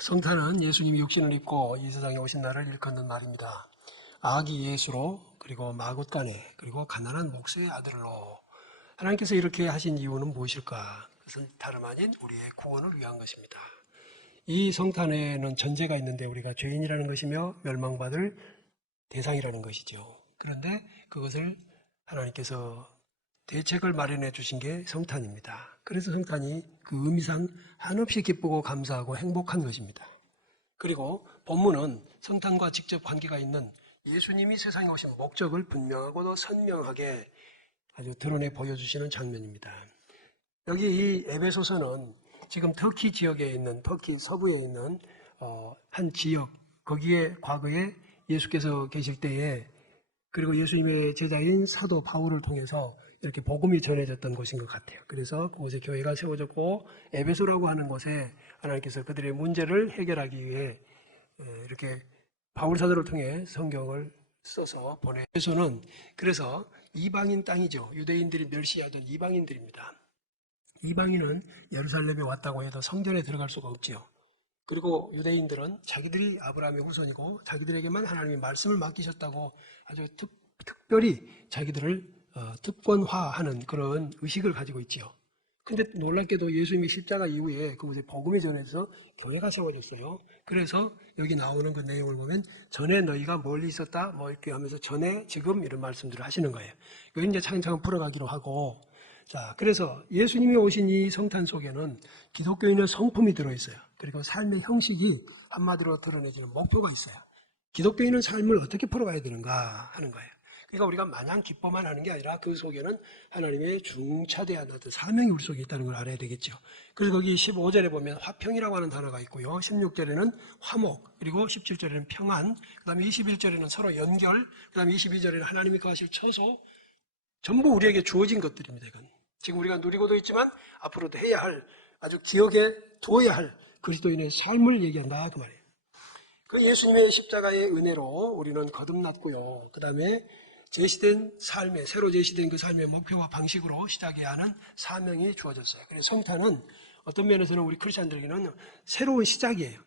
성탄은 예수님이 육신을 입고 이 세상에 오신 날을 일컫는 말입니다. 아기 예수로, 그리고 마굿간에, 그리고 가난한 목수의 아들로. 하나님께서 이렇게 하신 이유는 무엇일까? 그것은 다름 아닌 우리의 구원을 위한 것입니다. 이 성탄에는 전제가 있는데 우리가 죄인이라는 것이며 멸망받을 대상이라는 것이죠. 그런데 그것을 하나님께서 대책을 마련해 주신 게 성탄입니다. 그래서 성탄이 그 의미상 한없이 기쁘고 감사하고 행복한 것입니다. 그리고 본문은 성탄과 직접 관계가 있는 예수님이 세상에 오신 목적을 분명하고도 선명하게 아주 드러내 보여주시는 장면입니다. 여기 이 에베소서는 지금 터키 지역에 있는, 터키 서부에 있는 한 지역, 거기에 과거에 예수께서 계실 때에, 그리고 예수님의 제자인 사도 바울을 통해서 이렇게 복음이 전해졌던 곳인 것 같아요. 그래서 그곳에 교회가 세워졌고, 에베소라고 하는 곳에 하나님께서 그들의 문제를 해결하기 위해 이렇게 바울 사도를 통해 성경을 써서 보내. 에베소는 그래서 이방인 땅이죠. 유대인들이 멸시하던 이방인들입니다. 이방인은 예루살렘에 왔다고 해도 성전에 들어갈 수가 없지요. 그리고 유대인들은 자기들이 아브라함의 후손이고 자기들에게만 하나님이 말씀을 맡기셨다고 아주 특별히 자기들을 특권화하는 그런 의식을 가지고 있지요. 근데 놀랍게도 예수님이 십자가 이후에 그곳에 복음이 전해져서 교회가 세워졌어요. 그래서 여기 나오는 그 내용을 보면 전에 너희가 멀리 있었다 뭐 이렇게 하면서 전에 지금 이런 말씀들을 하시는 거예요. 이거 이제 차근차근 풀어가기로 하고, 자, 그래서 예수님이 오신 이 성탄 속에는 기독교인의 성품이 들어있어요. 그리고 삶의 형식이 한마디로 드러내지는 목표가 있어요. 기독교인은 삶을 어떻게 풀어가야 되는가 하는 거예요. 그러니까 우리가 마냥 기뻐만 하는 게 아니라 그 속에는 하나님의 중차대한 어떤 사명이 우리 속에 있다는 걸 알아야 되겠죠. 그래서 거기 15절에 보면 화평이라고 하는 단어가 있고요. 16절에는 화목, 그리고 17절에는 평안, 그 다음에 21절에는 서로 연결, 그 다음에 22절에는 하나님이 거하실 처소, 전부 우리에게 주어진 것들입니다. 이건 지금 우리가 누리고도 있지만 앞으로도 해야 할, 아주 기억에 두어야 할 그리스도인의 삶을 얘기한다 그 말이에요. 그 예수님의 십자가의 은혜로 우리는 거듭났고요. 그 다음에 제시된 삶의, 새로 제시된 그 삶의 목표와 방식으로 시작해야 하는 사명이 주어졌어요. 그래서 성탄은 어떤 면에서는 우리 크리스찬들에게는 새로운 시작이에요.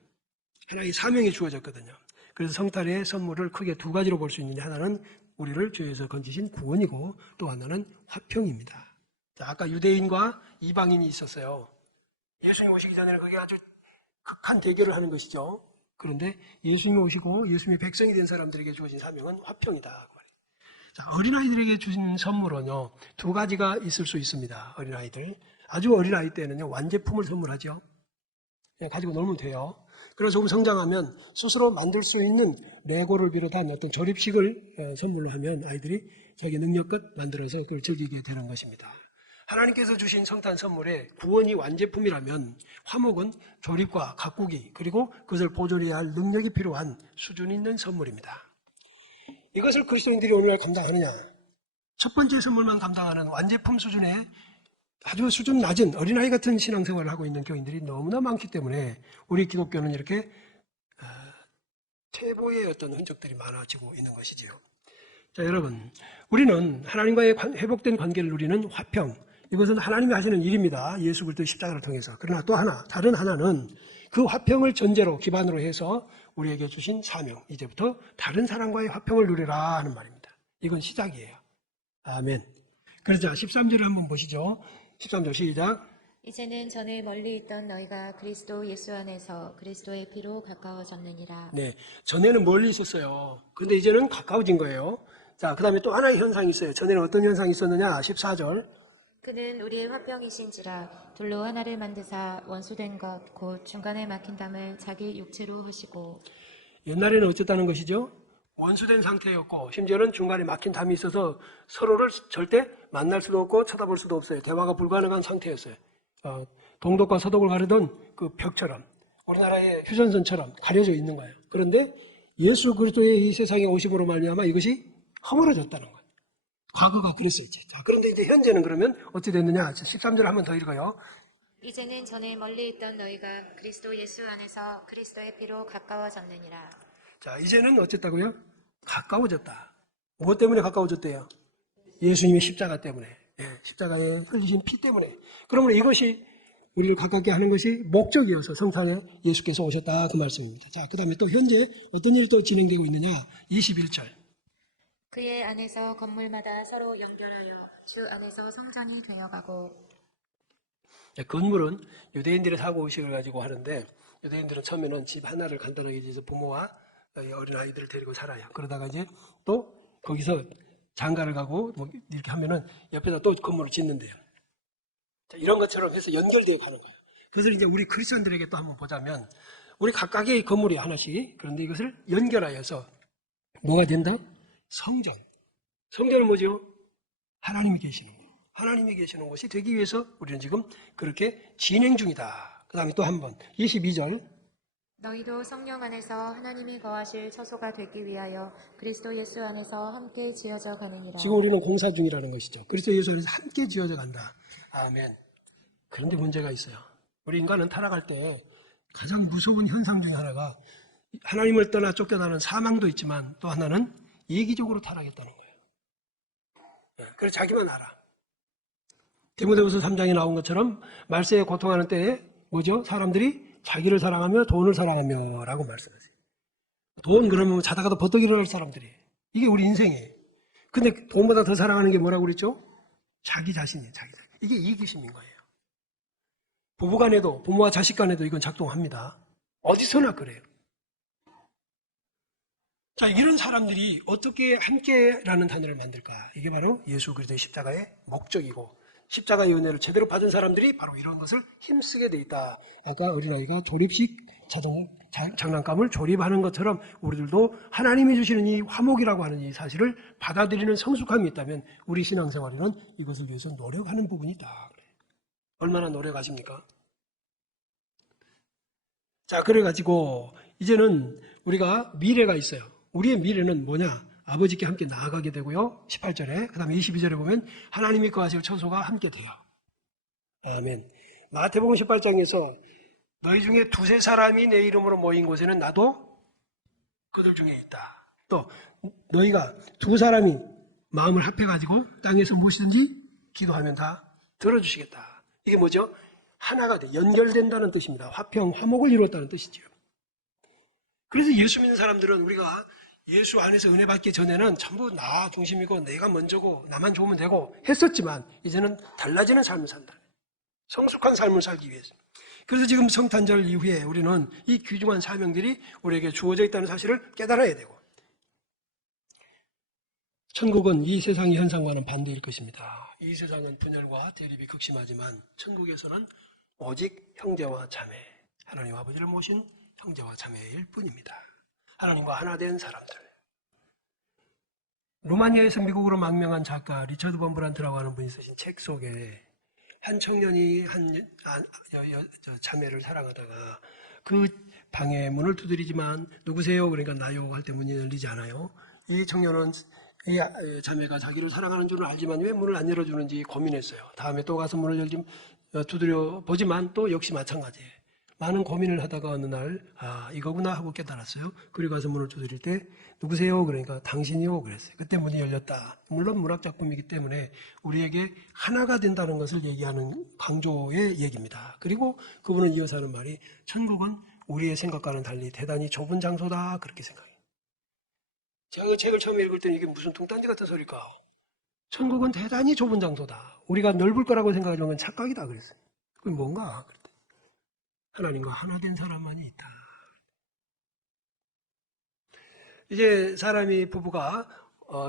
하나의 사명이 주어졌거든요. 그래서 성탄의 선물을 크게 두 가지로 볼 수 있는데, 하나는 우리를 죄에서 건지신 구원이고 또 하나는 화평입니다. 자, 아까 유대인과 이방인이 있었어요. 예수님 오시기 전에는 그게 아주 극한 대결을 하는 것이죠. 그런데 예수님이 오시고 예수님의 백성이 된 사람들에게 주어진 사명은 화평이다. 자, 어린아이들에게 주신 선물은요, 두 가지가 있을 수 있습니다. 어린아이들. 아주 어린아이 때는요, 완제품을 선물하죠. 그냥 가지고 놀면 돼요. 그래서 조금 성장하면 스스로 만들 수 있는 레고를 비롯한 어떤 조립식을 선물로 하면 아이들이 자기 능력껏 만들어서 그걸 즐기게 되는 것입니다. 하나님께서 주신 성탄 선물에 구원이 완제품이라면 화목은 조립과 가꾸기, 그리고 그것을 보존해야 할 능력이 필요한 수준 있는 선물입니다. 이것을 그리스도인들이 오늘날 감당하느냐? 첫 번째 선물만 감당하는 완제품 수준의 아주 수준 낮은 어린아이 같은 신앙생활을 하고 있는 교인들이 너무나 많기 때문에 우리 기독교는 이렇게 퇴보의 어떤 흔적들이 많아지고 있는 것이지요. 자, 여러분, 우리는 하나님과의 회복된 관계를 누리는 화평, 이것은 하나님이 하시는 일입니다. 예수 그리스도의 십자가를 통해서. 그러나 또 하나, 다른 하나는 그 화평을 전제로 기반으로 해서 우리에게 주신 사명, 이제부터 다른 사람과의 화평을 누리라 하는 말입니다. 이건 시작이에요. 아멘. 그러자 13절을 한번 보시죠. 13절 시작. 이제는 전에 멀리 있던 너희가 그리스도 예수 안에서 그리스도의 피로 가까워졌느니라. 네, 전에는 멀리 있었어요. 근데 이제는 가까워진 거예요. 자, 그 다음에 또 하나의 현상이 있어요. 전에는 어떤 현상이 있었느냐? 14절. 그는 우리의 화평이신지라 둘로 하나를 만드사 원수된 것 곧 중간에 막힌 담을 자기 육체로 하시고. 옛날에는 어쨌다는 것이죠? 원수된 상태였고 심지어는 중간에 막힌 담이 있어서 서로를 절대 만날 수도 없고 쳐다볼 수도 없어요. 대화가 불가능한 상태였어요. 동독과 서독을 가르던 그 벽처럼, 우리나라의 휴전선처럼 가려져 있는 거예요. 그런데 예수 그리스도의 이 세상에 오심으로 말미암아 이것이 허물어졌다는 거예요. 과거가 그랬었지. 자, 그런데 이제 현재는 그러면 어찌 됐느냐? 13절 한번 더 읽어요. 이제는 전에 멀리 있던 너희가 그리스도 예수 안에서 그리스도의 피로 가까워졌느니라. 자, 이제는 어쨌다고요? 가까워졌다. 무엇 때문에 가까워졌대요? 예수님의 십자가 때문에. 예, 십자가에 흘리신 피 때문에. 그러면 이것이 우리를 가깝게 하는 것이 목적이어서 성탄에 예수께서 오셨다 그 말씀입니다. 자, 그 다음에 또 현재 어떤 일이 또 진행되고 있느냐. 21절. 그의 안에서 건물마다 서로 연결하여 주 안에서 성전이 되어가고. 건물은 유대인들의 사고의식을 가지고 하는데 유대인들은 처음에는 집 하나를 간단하게 지어서 부모와 어린 아이들을 데리고 살아요. 그러다가 이제 또 거기서 장가를 가고 뭐 이렇게 하면은 옆에다 또 건물을 짓는데요. 자, 이런 것처럼 해서 연결되어 가는 거예요. 그것을 이제 우리 크리스천들에게 또 한번 보자면 우리 각각의 건물이 하나씩, 그런데 이것을 연결하여서 뭐가 된다? 성전. 성전은 뭐죠? 하나님이 계시는 거. 하나님이 계시는 곳이 되기 위해서 우리는 지금 그렇게 진행 중이다. 그 다음에 또 한 번 22절. 너희도 성령 안에서 하나님이 거하실 처소가 되기 위하여 그리스도 예수 안에서 함께 지어져 가느니라. 지금 우리는 공사 중이라는 것이죠. 그리스도 예수 안에서 함께 지어져 간다. 아멘. 그런데 문제가 있어요. 우리 인간은 타락할 때 가장 무서운 현상 중에 하나가 하나님을 떠나 쫓겨나는 사망도 있지만 또 하나는 이기적으로 타락했다는 거예요. 그래서 자기만 알아. 디모데후서 3장에 나온 것처럼 말세에 고통하는 때에 뭐죠? 사람들이 자기를 사랑하며 돈을 사랑하며 라고 말씀하세요. 돈 그러면 자다가도 버떡 일어날 사람들이. 이게 우리 인생이에요. 근데 돈보다 더 사랑하는 게 뭐라고 그랬죠? 자기 자신이에요. 자기 자신. 이게 이기심인 거예요. 부부 간에도 부모와 자식 간에도 이건 작동합니다. 어디서나 그래요. 자, 이런 사람들이 어떻게 함께라는 단어를 만들까? 이게 바로 예수 그리스도의 십자가의 목적이고 십자가의 은혜를 제대로 받은 사람들이 바로 이런 것을 힘쓰게 돼 있다. 아까 어린아이가 조립식 장난감을 조립하는 것처럼 우리들도 하나님이 주시는 이 화목이라고 하는 이 사실을 받아들이는 성숙함이 있다면 우리 신앙생활에는 이것을 위해서 노력하는 부분이 있다. 얼마나 노력하십니까? 자, 그래가지고 이제는 우리가 미래가 있어요. 우리의 미래는 뭐냐? 아버지께 함께 나아가게 되고요. 18절에 그 다음에 22절에 보면 하나님이 거하실 처소가 함께 돼요. 아멘. 마태복음 18장에서 너희 중에 두세 사람이 내 이름으로 모인 곳에는 나도 그들 중에 있다. 또 너희가 두 사람이 마음을 합해가지고 땅에서 무엇이든지 기도하면 다 들어주시겠다. 이게 뭐죠? 하나가 돼. 연결된다는 뜻입니다. 화평, 화목을 이루었다는 뜻이죠. 그래서 예수 믿는 사람들은 우리가 예수 안에서 은혜 받기 전에는 전부 나 중심이고 내가 먼저고 나만 좋으면 되고 했었지만 이제는 달라지는 삶을 산다. 성숙한 삶을 살기 위해서. 그래서 지금 성탄절 이후에 우리는 이 귀중한 사명들이 우리에게 주어져 있다는 사실을 깨달아야 되고 천국은 이 세상의 현상과는 반대일 것입니다. 이 세상은 분열과 대립이 극심하지만 천국에서는 오직 형제와 자매, 하나님 아버지를 모신 형제와 자매일 뿐입니다. 하나님과 하나 된 사람들. 루마니아에서 미국으로 망명한 작가 리처드 범브란트라고 하는 분이 쓰신 책 속에 한 청년이 자매를 사랑하다가 그 방에 문을 두드리지만 누구세요? 그러니까 나요 할 때 문이 열리지 않아요. 이 청년은 이 자매가 자기를 사랑하는 줄은 알지만 왜 문을 안 열어주는지 고민했어요. 다음에 또 가서 문을 두드려 보지만 또 역시 마찬가지예요. 많은 고민을 하다가 어느 날 이거구나 하고 깨달았어요. 그리고 가서 문을 두드릴 때 누구세요? 그러니까 당신이요 그랬어요. 그때 문이 열렸다. 물론 문학작품이기 때문에 우리에게 하나가 된다는 것을 얘기하는 강조의 얘기입니다. 그리고 그분은 이어서 하는 말이 천국은 우리의 생각과는 달리 대단히 좁은 장소다 그렇게 생각해요. 제가 그 책을 처음 읽을 때는 이게 무슨 뚱딴지 같은 소리일까? 천국은 대단히 좁은 장소다. 우리가 넓을 거라고 생각하는 건 착각이다 그랬어요. 그게 뭔가? 하나님과 하나 된 사람만이 있다. 이제 부부가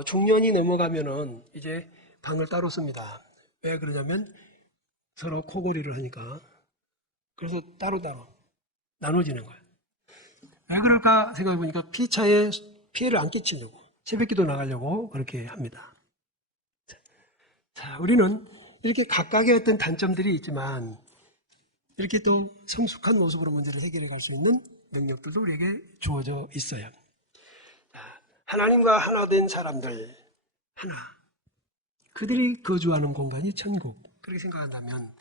중년이 넘어가면은 이제 방을 따로 씁니다. 왜 그러냐면 서로 코골이를 하니까. 그래서 따로따로 나눠지는 거예요. 왜 그럴까 생각해 보니까 피차에 피해를 안 끼치려고, 새벽기도 나가려고 그렇게 합니다. 자, 우리는 이렇게 각각의 어떤 단점들이 있지만 이렇게 또 성숙한 모습으로 문제를 해결해 갈 수 있는 능력들도 우리에게 주어져 있어요. 하나님과 하나 된 사람들, 하나. 그들이 거주하는 공간이 천국. 그렇게 생각한다면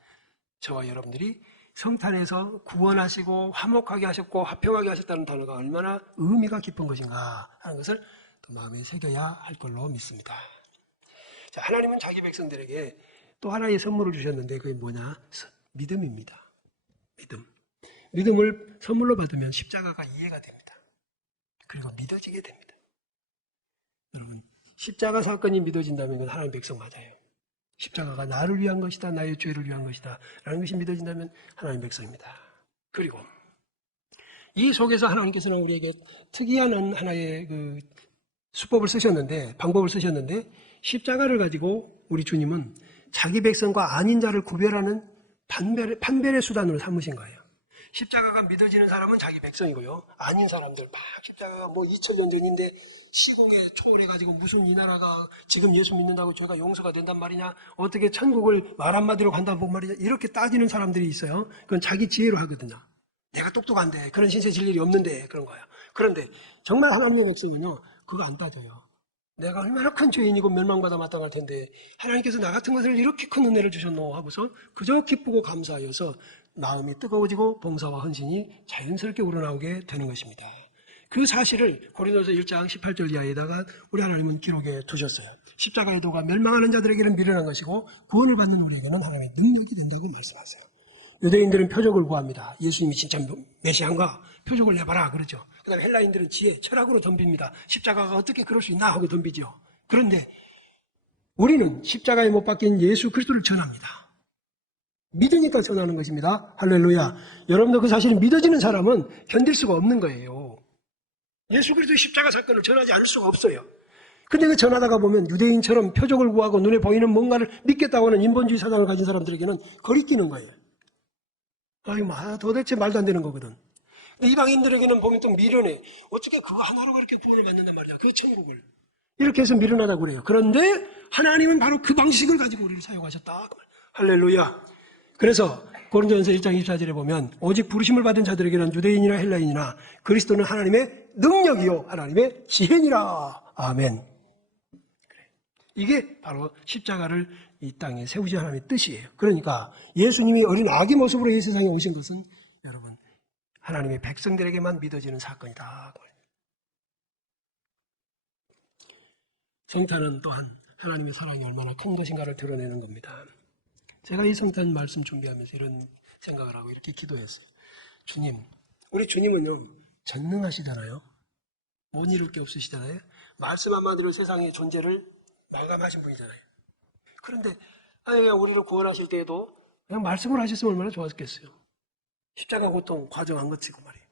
저와 여러분들이 성탄에서 구원하시고 화목하게 하셨고 화평하게 하셨다는 단어가 얼마나 의미가 깊은 것인가 하는 것을 또 마음에 새겨야 할 걸로 믿습니다. 자, 하나님은 자기 백성들에게 또 하나의 선물을 주셨는데 그게 뭐냐? 믿음입니다. 믿음을 선물로 받으면 십자가가 이해가 됩니다. 그리고 믿어지게 됩니다. 여러분, 십자가 사건이 믿어진다면 그건 하나님의 백성 맞아요. 십자가가 나를 위한 것이다, 나의 죄를 위한 것이다 라는 것이 믿어진다면 하나님의 백성입니다. 그리고 이 속에서 하나님께서는 우리에게 특이한 하나의 그 수법을 쓰셨는데, 방법을 쓰셨는데, 십자가를 가지고 우리 주님은 자기 백성과 아닌 자를 구별하는 판별의 수단으로 삼으신 거예요. 십자가가 믿어지는 사람은 자기 백성이고요. 아닌 사람들, 막 십자가가 뭐 2000년 전인데 시공에 초월해가지고 무슨 이 나라가 지금 예수 믿는다고 죄가 용서가 된단 말이냐, 어떻게 천국을 말 한마디로 간다고 말이냐, 이렇게 따지는 사람들이 있어요. 그건 자기 지혜로 하거든요. 내가 똑똑한데, 그런 신세 질 일이 없는데, 그런 거야. 그런데 정말 하나님의 백성은요, 그거 안 따져요. 내가 얼마나 큰 죄인이고 멸망받아 마땅할 텐데 하나님께서 나 같은 것을 이렇게 큰 은혜를 주셨노 하고서 그저 기쁘고 감사하여서 마음이 뜨거워지고 봉사와 헌신이 자연스럽게 우러나오게 되는 것입니다. 그 사실을 고린도서 1장 18절 이하에다가 우리 하나님은 기록해 두셨어요. 십자가의 도가 멸망하는 자들에게는 미련한 것이고 구원을 받는 우리에게는 하나님의 능력이 된다고 말씀하세요. 유대인들은 표적을 구합니다. 예수님이 진짜 메시아인가? 표적을 내봐라 그러죠. 그 다음에 헬라인들은 지혜, 철학으로 덤빕니다. 십자가가 어떻게 그럴 수 있나 하고 덤비죠. 그런데 우리는 십자가에 못 박힌 예수 그리스도를 전합니다. 믿으니까 전하는 것입니다. 할렐루야. 여러분도 그 사실이 믿어지는 사람은 견딜 수가 없는 거예요. 예수 그리스도의 십자가 사건을 전하지 않을 수가 없어요. 근데 그 전하다가 보면 유대인처럼 표적을 구하고 눈에 보이는 뭔가를 믿겠다고 하는 인본주의 사상을 가진 사람들에게는 거리끼는 거예요. 도대체 말도 안 되는 거거든. 이방인들에게는 보면 또 미련해. 어떻게 그거 하나로 그렇게 구원을 받는단 말이야. 그 천국을. 이렇게 해서 미련하다고 그래요. 그런데 하나님은 바로 그 방식을 가지고 우리를 사용하셨다. 할렐루야. 그래서 고린도전서 1장 24절에 보면 오직 부르심을 받은 자들에게는 유대인이나 헬라인이나 그리스도는 하나님의 능력이요 하나님의 지혜니라. 아멘. 이게 바로 십자가를 이 땅에 세우신 하나님의 뜻이에요. 그러니까 예수님이 어린 아기 모습으로 이 세상에 오신 것은 여러분 하나님의 백성들에게만 믿어지는 사건이다. 성탄은 또한 하나님의 사랑이 얼마나 큰 것인가를 드러내는 겁니다. 제가 이 성탄 말씀 준비하면서 이런 생각을 하고 이렇게 기도했어요. 주님, 우리 주님은요 전능하시잖아요. 못 이룰 게 없으시잖아요. 말씀 한마디로 세상의 존재를 마감하신 분이잖아요. 그런데 그냥 우리를 구원하실 때에도 그냥 말씀을 하셨으면 얼마나 좋았겠어요. 십자가 고통 과정 안 거치고 말이에요.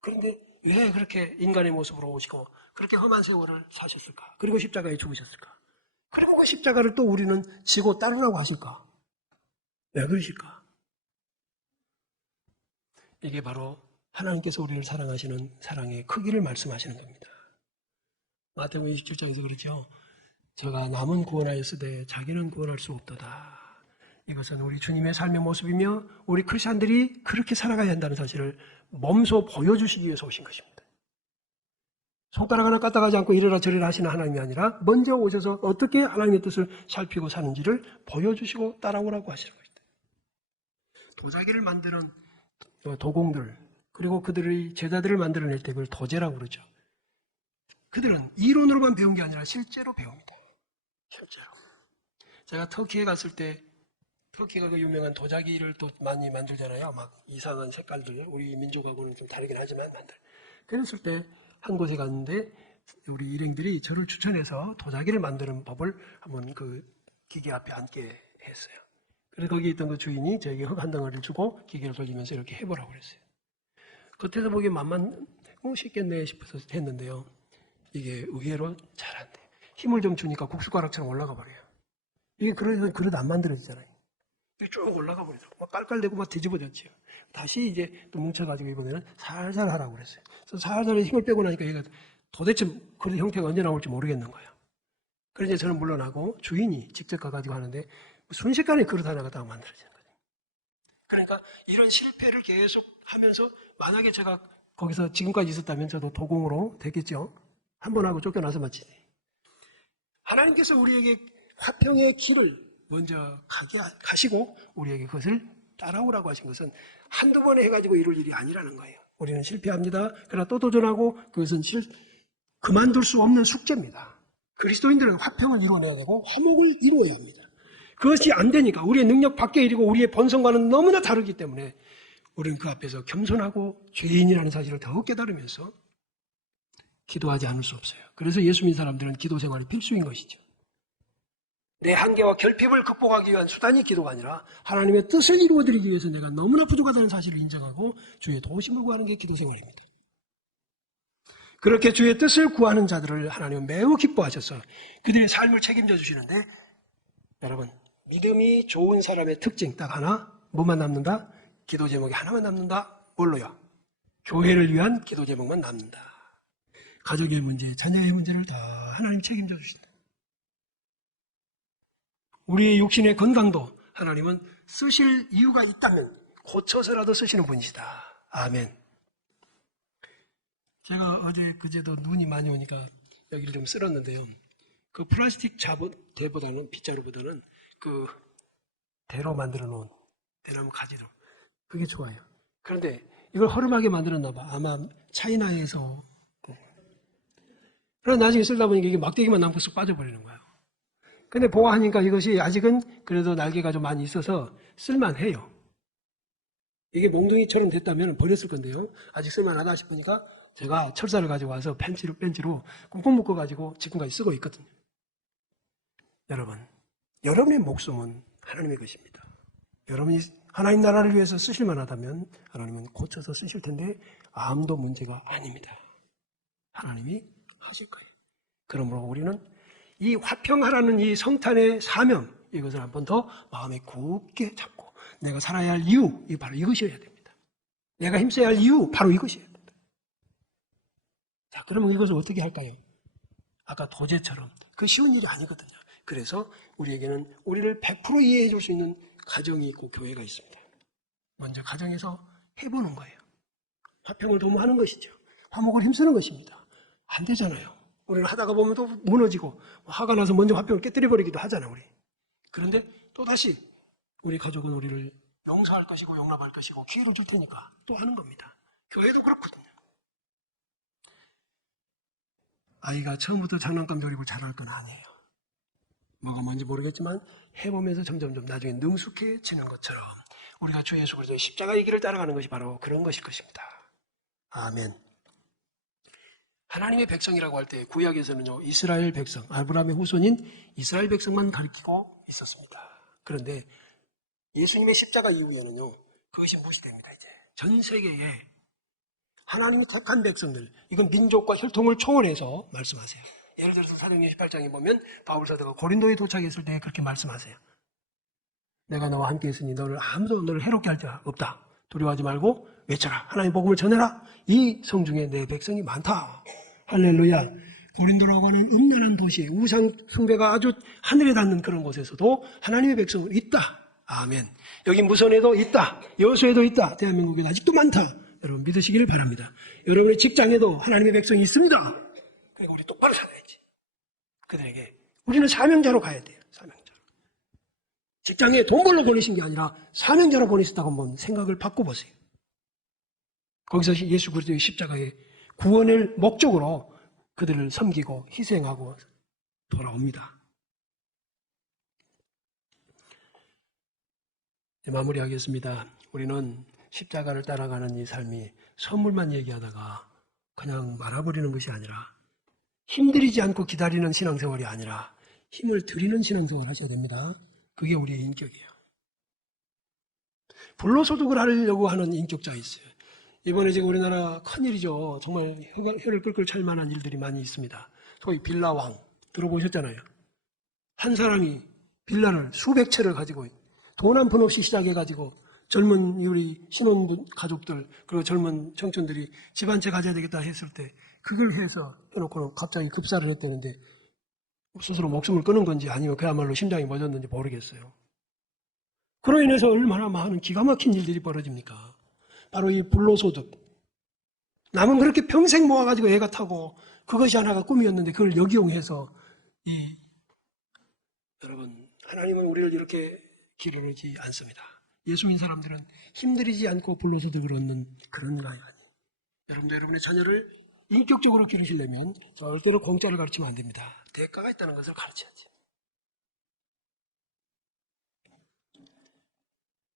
그런데 왜 그렇게 인간의 모습으로 오시고 그렇게 험한 세월을 사셨을까? 그리고 십자가에 죽으셨을까? 그리고 그 십자가를 또 우리는 지고 따르라고 하실까? 왜 그러실까? 이게 바로 하나님께서 우리를 사랑하시는 사랑의 크기를 말씀하시는 겁니다. 마태복음 27장에서 그러죠. 제가 남은 구원하였으되 자기는 구원할 수 없도다. 이것은 우리 주님의 삶의 모습이며 우리 크리스찬들이 그렇게 살아가야 한다는 사실을 몸소 보여주시기 위해서 오신 것입니다. 손가락 하나 까딱하지 않고 이래라 저래라 하시는 하나님이 아니라 먼저 오셔서 어떻게 하나님의 뜻을 살피고 사는지를 보여주시고 따라오라고 하시는 것입니다. 도자기를 만드는 도공들 그리고 그들의 제자들을 만들어낼 때 그걸 도제라고 그러죠. 그들은 이론으로만 배운 게 아니라 실제로 배웁니다. 실제로. 제가 터키에 갔을 때 터키가 그 유명한 도자기를 또 많이 만들잖아요. 막 이상한 색깔들, 우리 민족하고는 좀 다르긴 하지만 만들. 그랬을 때 한 곳에 갔는데 우리 일행들이 저를 추천해서 도자기를 만드는 법을 한번 그 기계 앞에 앉게 했어요. 그래서 거기 있던 그 주인이 저에게 흙 한 덩어리를 주고 기계를 돌리면서 이렇게 해보라고 그랬어요. 겉에서 보기엔 만만 쉽겠네 싶어서 했는데요. 이게 의외로 잘 안 돼요. 힘을 좀 주니까 국수가락처럼 올라가 버려요. 이게 그래서 그릇 안 만들어지잖아요. 쭉 올라가 버리죠. 막 깔깔대고 막 뒤집어졌죠. 다시 이제 또 뭉쳐가지고 이번에는 살살 하라고 그랬어요. 그래서 살살 힘을 빼고 나니까 얘가 도대체 그릇 형태가 언제 나올지 모르겠는 거예요. 그래서 이제 저는 물러나고 주인이 직접 가가지고 하는데 순식간에 그릇 하나가 딱 만들어지는 거예요. 그러니까 이런 실패를 계속 하면서 만약에 제가 거기서 지금까지 있었다면 저도 도공으로 됐겠죠. 한 번 하고 쫓겨나서 마치지. 하나님께서 우리에게 화평의 길을 먼저 가시고 우리에게 그것을 따라오라고 하신 것은 한두 번에 해가지고 이룰 일이 아니라는 거예요. 우리는 실패합니다. 그러나 또 도전하고 그것은 그만둘 수 없는 숙제입니다. 그리스도인들은 화평을 이루어내야 되고 화목을 이루어야 합니다. 그것이 안 되니까 우리의 능력 밖의 일이고 우리의 본성과는 너무나 다르기 때문에 우리는 그 앞에서 겸손하고 죄인이라는 사실을 더욱 깨달으면서 기도하지 않을 수 없어요. 그래서 예수 믿는 사람들은 기도 생활이 필수인 것이죠. 내 한계와 결핍을 극복하기 위한 수단이 기도가 아니라 하나님의 뜻을 이루어드리기 위해서 내가 너무나 부족하다는 사실을 인정하고 주의 도우심을 구하는 게 기도 생활입니다. 그렇게 주의 뜻을 구하는 자들을 하나님은 매우 기뻐하셔서 그들의 삶을 책임져 주시는데, 여러분, 믿음이 좋은 사람의 특징 딱 하나, 뭐만 남는다? 기도 제목이 하나만 남는다. 뭘로요? 교회를 위한 기도 제목만 남는다. 가족의 문제, 자녀의 문제를 다 하나님 책임져 주신다. 우리의 육신의 건강도 하나님은 쓰실 이유가 있다면 고쳐서라도 쓰시는 분이시다. 아멘. 제가 어제 그제도 눈이 많이 오니까 여기를 좀 쓸었는데요. 그 플라스틱 대보다는, 빗자루보다는 그 대로 만들어 놓은 대나무 가지로, 그게 좋아요. 그런데 이걸 허름하게 만들었나 봐. 아마 차이나에서. 그래서 나중에 쓰다 보니까 이게 막대기만 남고 쑥 빠져버리는 거예요. 근데 보아하니까 이것이 아직은 그래도 날개가 좀 많이 있어서 쓸만해요. 이게 몽둥이처럼 됐다면 버렸을 건데요. 아직 쓸만하다 싶으니까 제가 철사를 가지고 와서 벤치로 꾹꾹 묶어가지고 지금까지 쓰고 있거든요. 여러분, 여러분의 목숨은 하나님의 것입니다. 여러분이 하나님 나라를 위해서 쓰실 만하다면 하나님은 고쳐서 쓰실 텐데 아무도 문제가 아닙니다. 하나님이 하실 거예요. 그러므로 우리는 이 화평하라는 이 성탄의 사명, 이것을 한 번 더 마음에 굳게 잡고 내가 살아야 할 이유, 이거 바로 이것이어야 됩니다. 내가 힘써야 할 이유, 바로 이것이어야 됩니다. 자, 그러면 이것을 어떻게 할까요? 아까 도제처럼 그 쉬운 일이 아니거든요. 그래서 우리에게는 우리를 100% 이해해 줄 수 있는 가정이 있고 교회가 있습니다. 먼저 가정에서 해보는 거예요. 화평을 도모하는 것이죠. 화목을 힘쓰는 것입니다. 안 되잖아요. 우리는 하다가 보면 또 무너지고 화가 나서 먼저 화평을 깨뜨려버리기도 하잖아요. 우리. 그런데 또다시 우리 가족은 우리를 용서할 것이고 용납할 것이고 기회를 줄 테니까 또 하는 겁니다. 교회도 그렇거든요. 아이가 처음부터 장난감 조립을 잘할 건 아니에요. 뭐가 뭔지 모르겠지만 해보면서 점점점 나중에 능숙해지는 것처럼 우리가 주 예수 그리스도의 십자가의 길을 따라가는 것이 바로 그런 것일 것입니다. 아멘. 하나님의 백성이라고 할 때 구약에서는요, 이스라엘 백성, 아브라함의 후손인 이스라엘 백성만 가리키고 있었습니다. 그런데 예수님의 십자가 이후에는요, 그것이 무시됩니다. 이제 전 세계에 하나님이 택한 백성들, 이건 민족과 혈통을 초월해서 말씀하세요. 예를 들어서 사도행전 18장에 보면 바울 사도가 고린도에 도착했을 때 그렇게 말씀하세요. 내가 너와 함께 있으니 아무도 너를 해롭게 할 자 없다. 두려워하지 말고 외쳐라. 하나님의 복음을 전해라. 이 성중에 내 백성이 많다. 할렐루야. 고린도라고 하는 음란한 도시, 우상 숭배가 아주 하늘에 닿는 그런 곳에서도 하나님의 백성은 있다. 아멘. 여기 무선에도 있다. 여수에도 있다. 대한민국에도 아직도 많다. 여러분 믿으시기를 바랍니다. 여러분의 직장에도 하나님의 백성이 있습니다. 그러니까 우리 똑바로 살아야지. 그들에게 우리는 사명자로 가야 돼요. 사명자로. 직장에 돈 벌러 보내신 게 아니라 사명자로 보내셨다고 한번 생각을 바꿔보세요. 거기서 예수 그리스도의 십자가의 구원을 목적으로 그들을 섬기고 희생하고 돌아옵니다. 마무리하겠습니다. 우리는 십자가를 따라가는 이 삶이 선물만 얘기하다가 그냥 말아버리는 것이 아니라 힘들이지 않고 기다리는 신앙생활이 아니라 힘을 들이는 신앙생활을 하셔야 됩니다. 그게 우리의 인격이에요. 불로소득을 하려고 하는 인격자가 있어요. 이번에 지금 우리나라 큰일이죠. 정말 혀를 끌끌 찰 만한 일들이 많이 있습니다. 소위 빌라왕 들어보셨잖아요. 한 사람이 빌라를 수백 채를 가지고 돈 한 푼 없이 시작해가지고 젊은 우리 신혼분 가족들 그리고 젊은 청춘들이 집 한 채 가져야 되겠다 했을 때 그걸 해서 해놓고는 갑자기 급사를 했다는데 스스로 목숨을 끊은 건지 아니면 그야말로 심장이 멎었는지 모르겠어요. 그로 인해서 얼마나 많은 기가 막힌 일들이 벌어집니까? 바로 이 불로소득. 남은 그렇게 평생 모아가지고 애가 타고 그것이 하나가 꿈이었는데 그걸 역이용해서 여러분 하나님은 우리를 이렇게 기르지 않습니다. 예수인 사람들은 힘들이지 않고 불로소득을 얻는 그런 나이 아니. 여러분도 여러분의 자녀를 인격적으로 기르시려면 절대로 공짜를 가르치면 안 됩니다. 대가가 있다는 것을 가르쳐야지.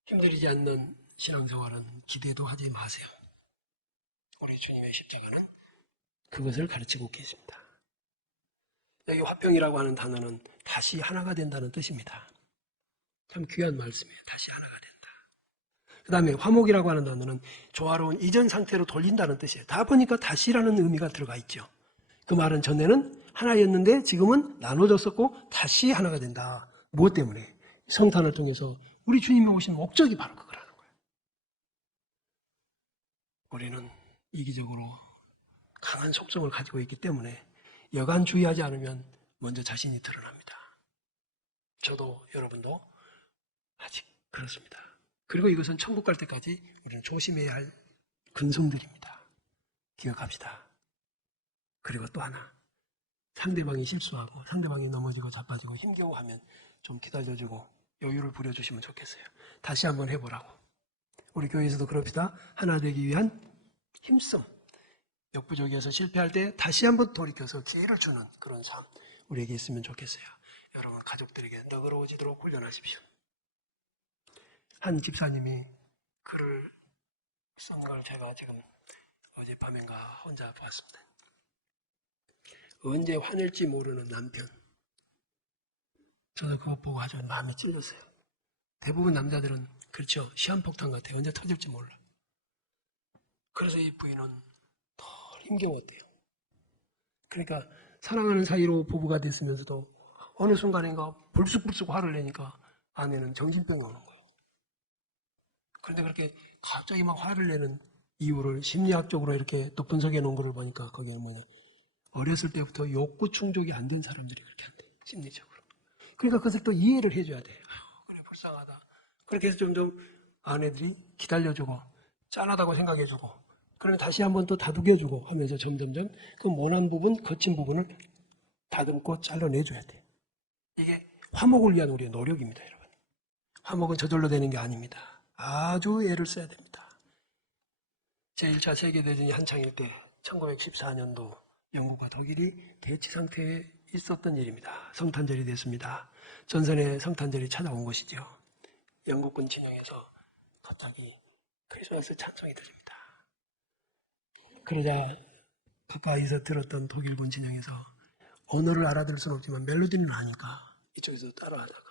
힘들이지 않는 신앙생활은 기대도 하지 마세요. 우리 주님의 십자가는 그것을 가르치고 계십니다. 여기 화평이라고 하는 단어는 다시 하나가 된다는 뜻입니다. 참 귀한 말씀이에요. 다시 하나가 된다. 그 다음에 화목이라고 하는 단어는 조화로운 이전 상태로 돌린다는 뜻이에요. 다 보니까 다시라는 의미가 들어가 있죠. 그 말은 전에는 하나였는데 지금은 나눠졌었고 다시 하나가 된다. 무엇 때문에? 성탄을 통해서 우리 주님이 오신 목적이 바로 그거라는 거예요. 우리는 이기적으로 강한 속성을 가지고 있기 때문에 여간 주의하지 않으면 먼저 자신이 드러납니다. 저도 여러분도 아직 그렇습니다. 그리고 이것은 천국 갈 때까지 우리는 조심해야 할 근성들입니다. 기억합시다. 그리고 또 하나, 상대방이 실수하고 상대방이 넘어지고 자빠지고 힘겨워하면 좀 기다려주고 여유를 부려주시면 좋겠어요. 다시 한번 해보라고. 우리 교회에서도 그럽시다. 하나 되기 위한 힘씀, 역부족에서 실패할 때 다시 한번 돌이켜서 기회를 주는 그런 삶 우리에게 있으면 좋겠어요. 여러분 가족들에게 너그러워지도록 훈련하십시오. 한 집사님이 글을 쓴 걸 제가 지금 어젯밤인가 혼자 보았습니다. 언제 화낼지 모르는 남편. 저도 그거 보고 아주 마음이 찔렸어요. 대부분 남자들은 그렇죠. 시한폭탄 같아요. 언제 터질지 몰라. 그래서 이 부인은 더 힘겨웠대요. 그러니까 사랑하는 사이로 부부가 됐으면서도 어느 순간인가 불쑥불쑥 화를 내니까 아내는 정신병이 오는 거예요. 그런데 그렇게 갑자기 막 화를 내는 이유를 심리학적으로 이렇게 또 분석해 놓은 거를 보니까 거기는 뭐냐. 어렸을 때부터 욕구 충족이 안 된 사람들이 그렇게 한대. 심리적으로. 그러니까 그것을 또 이해를 해줘야 돼. 그래 불쌍하다. 그렇게 해서 점점 아내들이 기다려주고 짠하다고 생각해주고 그러면 다시 한번 또 다독여주고 하면서 점점점 그 모난 부분, 거친 부분을 다듬고 잘라내줘야 돼. 이게 화목을 위한 우리의 노력입니다, 여러분. 화목은 저절로 되는 게 아닙니다. 아주 애를 써야 됩니다. 제1차 세계대전이 한창일 때 1914년도 영국과 독일이 대치 상태에 있었던 일입니다. 성탄절이 됐습니다. 전선에 성탄절이 찾아온 것이죠. 영국군 진영에서 갑자기 크리스마스 찬송이 들립니다. 그러자 가까이서 들었던 독일군 진영에서 언어를 알아들을 수는 없지만 멜로디는 아니까 이쪽에서 따라하다가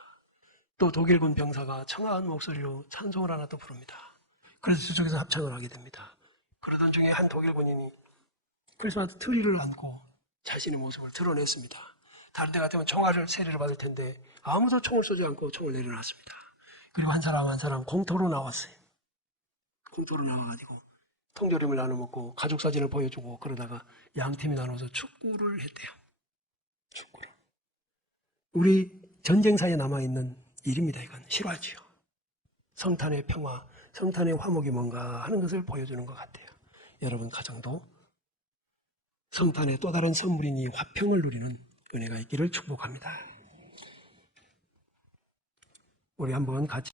또 독일군 병사가 청아한 목소리로 찬송을 하나 또 부릅니다. 그래서 저쪽에서 합창을 하게 됩니다. 그러던 중에 한 독일 군인이 크리스마스 트리를 안고 자신의 모습을 드러냈습니다. 다른 데 같으면 총알을 세례를 받을 텐데 아무도 총을 쏘지 않고 총을 내려놨습니다. 그리고 한 사람 한 사람 공터로 나왔어요. 공터로 나와가지고 통조림을 나눠 먹고 가족 사진을 보여주고 그러다가 양 팀이 나눠서 축구를 했대요. 축구를. 우리 전쟁사에 남아있는 일입니다. 이건 실화지요. 성탄의 평화, 성탄의 화목이 뭔가 하는 것을 보여주는 것 같아요. 여러분 가정도 성탄의 또 다른 선물인 이 화평을 누리는 은혜가 있기를 축복합니다. 우리 한번 같이